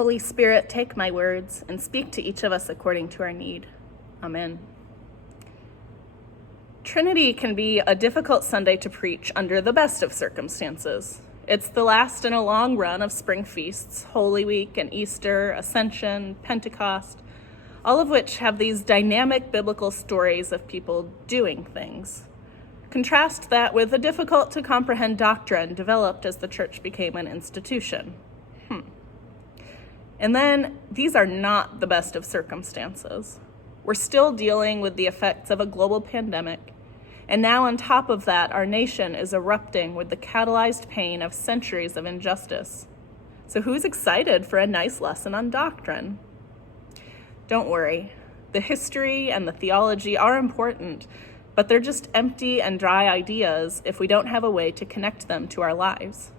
Holy Spirit, take my words and speak to each of us according to our need. Amen. Trinity can be a difficult Sunday to preach under the best of circumstances. It's the last in a long run of spring feasts, Holy Week and Easter, Ascension, Pentecost, all of which have these dynamic biblical stories of people doing things. Contrast that with the difficult to comprehend doctrine developed as the church became an institution. And then these are not the best of circumstances. We're still dealing with the effects of a global pandemic. And now on top of that, our nation is erupting with the catalyzed pain of centuries of injustice. So who's excited for a nice lesson on doctrine? Don't worry. The history and the theology are important, but they're just empty and dry ideas if we don't have a way to connect them to our lives.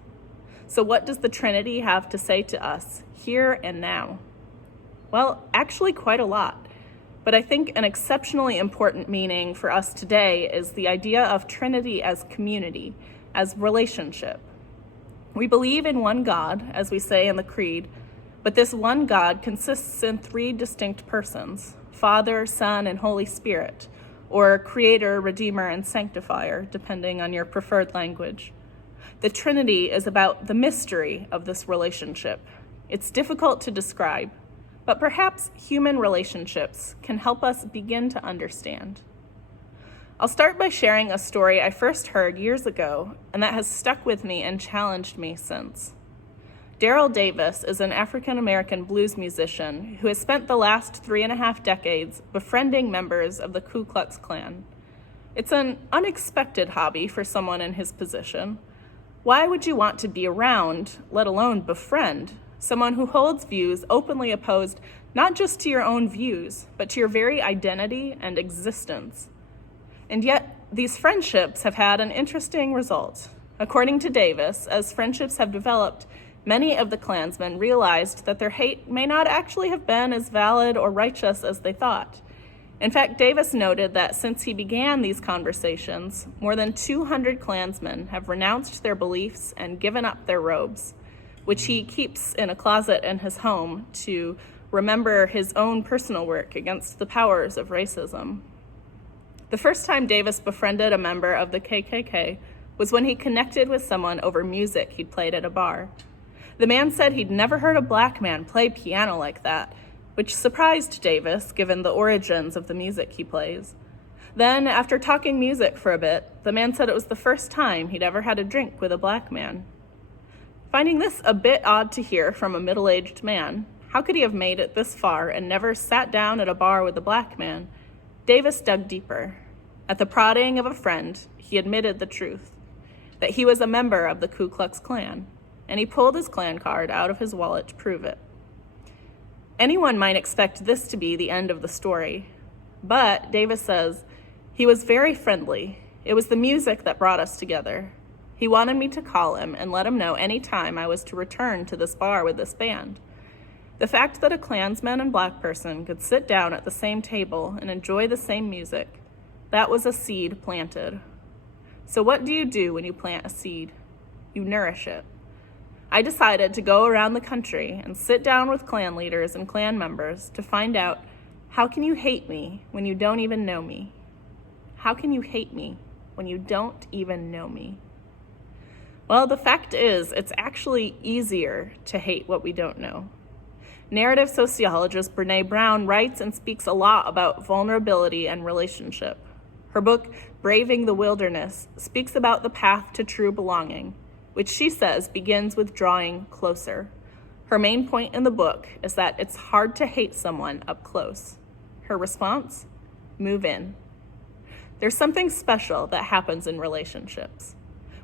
So what does the Trinity have to say to us here and now? Well, actually quite a lot. But I think an exceptionally important meaning for us today is the idea of Trinity as community, as relationship. We believe in one God, as we say in the Creed, but this one God consists in three distinct persons: Father, Son, and Holy Spirit, or Creator, Redeemer, and Sanctifier, depending on your preferred language. The Trinity is about the mystery of this relationship. It's difficult to describe, but perhaps human relationships can help us begin to understand. I'll start by sharing a story I first heard years ago, and that has stuck with me and challenged me since. Daryl Davis is an African-American blues musician who has spent the last 3.5 decades befriending members of the Ku Klux Klan. It's an unexpected hobby for someone in his position. Why would you want to be around, let alone befriend, someone who holds views openly opposed not just to your own views, but to your very identity and existence? And yet, these friendships have had an interesting result. According to Davis, as friendships have developed, many of the Klansmen realized that their hate may not actually have been as valid or righteous as they thought. In fact, Davis noted that since he began these conversations, more than 200 Klansmen have renounced their beliefs and given up their robes, which he keeps in a closet in his home to remember his own personal work against the powers of racism. The first time Davis befriended a member of the KKK was when he connected with someone over music he'd played at a bar. The man said he'd never heard a black man play piano like that, which surprised Davis given the origins of the music he plays. Then, after talking music for a bit, the man said it was the first time he'd ever had a drink with a black man. Finding this a bit odd to hear from a middle-aged man, how could he have made it this far and never sat down at a bar with a black man? Davis dug deeper. At the prodding of a friend, he admitted the truth, that he was a member of the Ku Klux Klan, and he pulled his Klan card out of his wallet to prove it. Anyone might expect this to be the end of the story, but Davis says, he was very friendly. It was the music that brought us together. He wanted me to call him and let him know any time I was to return to this bar with this band. The fact that a Klansman and black person could sit down at the same table and enjoy the same music, that was a seed planted. So what do you do when you plant a seed? You nourish it. I decided to go around the country and sit down with Klan leaders and Klan members to find out, how can you hate me when you don't even know me? How can you hate me when you don't even know me? Well, the fact is, it's actually easier to hate what we don't know. Narrative sociologist Brené Brown writes and speaks a lot about vulnerability and relationship. Her book, Braving the Wilderness, speaks about the path to true belonging, which she says begins with drawing closer. Her main point in the book is that it's hard to hate someone up close. Her response? Move in. There's something special that happens in relationships.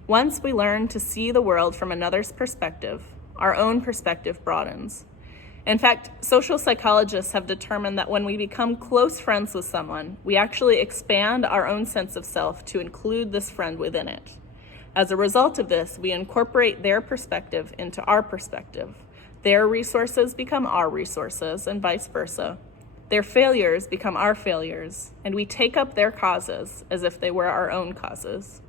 Once we learn to see the world from another's perspective, our own perspective broadens. In fact, social psychologists have determined that when we become close friends with someone, we actually expand our own sense of self to include this friend within it. As a result of this, we incorporate their perspective into our perspective. Their resources become our resources, and vice versa. Their failures become our failures, and we take up their causes as if they were our own causes.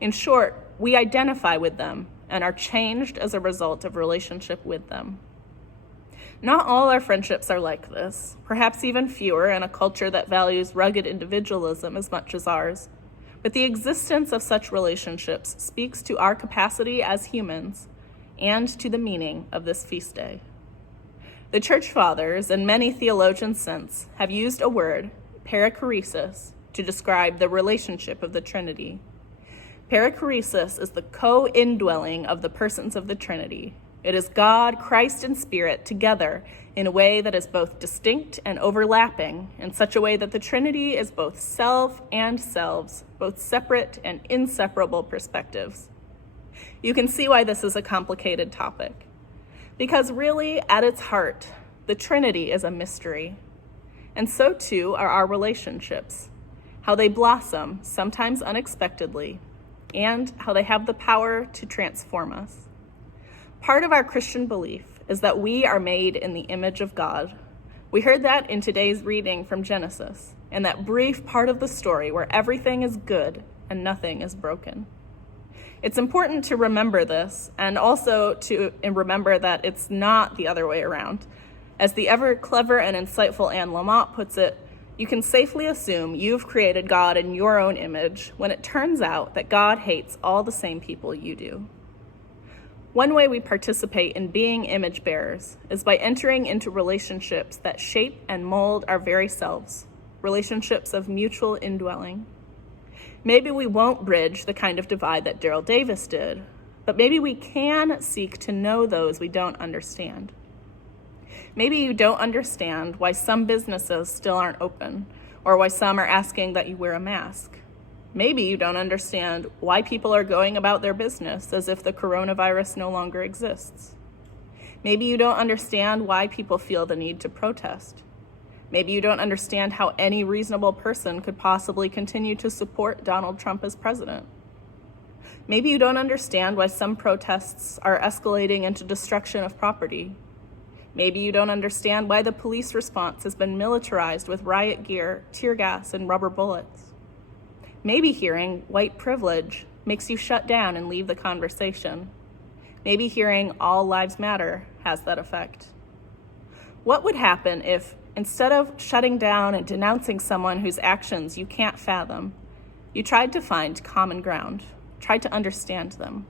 In short, we identify with them and are changed as a result of relationship with them. Not all our friendships are like this, perhaps even fewer in a culture that values rugged individualism as much as ours. But the existence of such relationships speaks to our capacity as humans and to the meaning of this feast day. The Church Fathers and many theologians since have used a word, perichoresis, to describe the relationship of the Trinity. Perichoresis is the co-indwelling of the persons of the Trinity. It is God, Christ, and Spirit together in a way that is both distinct and overlapping, in such a way that the Trinity is both self and selves, both separate and inseparable perspectives. You can see why this is a complicated topic. Because really, at its heart, the Trinity is a mystery. And so too are our relationships, how they blossom, sometimes unexpectedly, and how they have the power to transform us. Part of our Christian belief is that we are made in the image of God. We heard that in today's reading from Genesis, in that brief part of the story where everything is good and nothing is broken. It's important to remember this, and also to remember that it's not the other way around. As the ever clever and insightful Anne Lamott puts it, you can safely assume you've created God in your own image when it turns out that God hates all the same people you do. One way we participate in being image bearers is by entering into relationships that shape and mold our very selves, relationships of mutual indwelling. Maybe we won't bridge the kind of divide that Daryl Davis did, but maybe we can seek to know those we don't understand. Maybe you don't understand why some businesses still aren't open, or why some are asking that you wear a mask. Maybe you don't understand why people are going about their business as if the coronavirus no longer exists. Maybe you don't understand why people feel the need to protest. Maybe you don't understand how any reasonable person could possibly continue to support Donald Trump as president. Maybe you don't understand why some protests are escalating into destruction of property. Maybe you don't understand why the police response has been militarized with riot gear, tear gas, and rubber bullets. Maybe hearing white privilege makes you shut down and leave the conversation. Maybe hearing all lives matter has that effect. What would happen if, instead of shutting down and denouncing someone whose actions you can't fathom, you tried to find common ground, tried to understand them?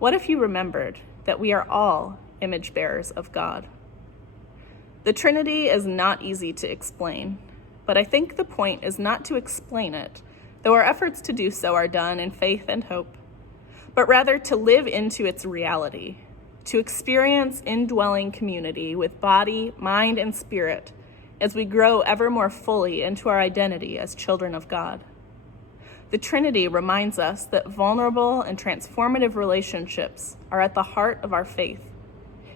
What if you remembered that we are all image bearers of God? The Trinity is not easy to explain, but I think the point is not to explain it, though our efforts to do so are done in faith and hope, but rather to live into its reality, to experience indwelling community with body, mind, and spirit as we grow ever more fully into our identity as children of God. The Trinity reminds us that vulnerable and transformative relationships are at the heart of our faith,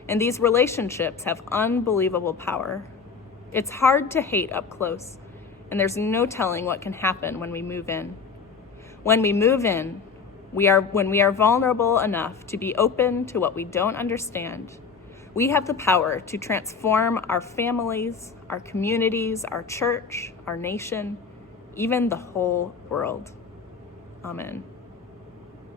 and these relationships have unbelievable power. It's hard to hate up close, and there's no telling what can happen when we move in. When we move in, when we are vulnerable enough to be open to what we don't understand, we have the power to transform our families, our communities, our church, our nation, even the whole world. Amen.